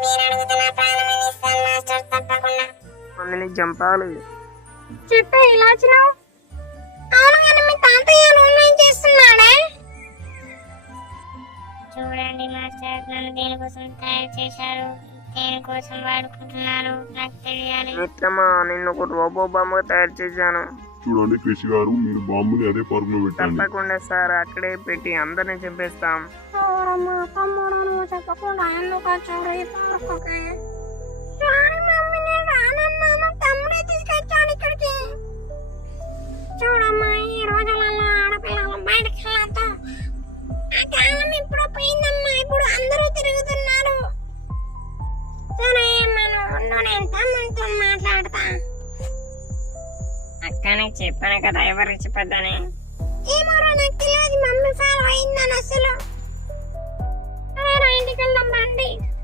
మీరు అడుగుతున్న ప్రాణం ఇస్తాను మాస్టర్, తప్పకుండా. మమ్మీని చంపాలి. చెట్టు ఇలా వచ్చినావు? అవును కానీ మీ తాతయ్య రూమ్ చేస్తున్నాడే. చూడండి మాస్టర్, నన్ను దేనికోసం తయారు చేశారు, దేనికోసం వాడుకుంటున్నారు నాకు తెలియాలి. మిత్రమా, నిన్ను ఒక రోబో బాంబుగా తయారు చేశాను. చూడండి కృషి గారు, మీరు బాంబుని అదే పరుగులో పెట్టండి. తప్పకుండా సార్, అక్కడే పెట్టి అందరిని చంపేస్తాం. తమ్ముడు నువ్వు చెప్పకుండా ఎందుకు వచ్చావు ఈ పార్కుకి? సారీ మమ్మీ, నేను రానన్నాను, తమ్ముడే తీసుకొచ్చాను ఇక్కడికి. చూడమ్మా, ఈ రోజులలో ఆడపిల్లలు బయటకు వెళ్ళతో ఆ కాలం ఇప్పుడు పోయిందమ్మా. ఇప్పుడు అందరూ తిరుగుతున్నారు. సరే మనం ఉండు, నేను తమ్ముడితో మాట్లాడతా. అక్కనే చెప్పాను కదా ఎవరికి చెప్పొద్దని. ఏమోరా నాకు తెలియదు, మమ్మీ ఫాలో అయిందని అసలు. సరే ఇంటికి వెళ్దాం రండి.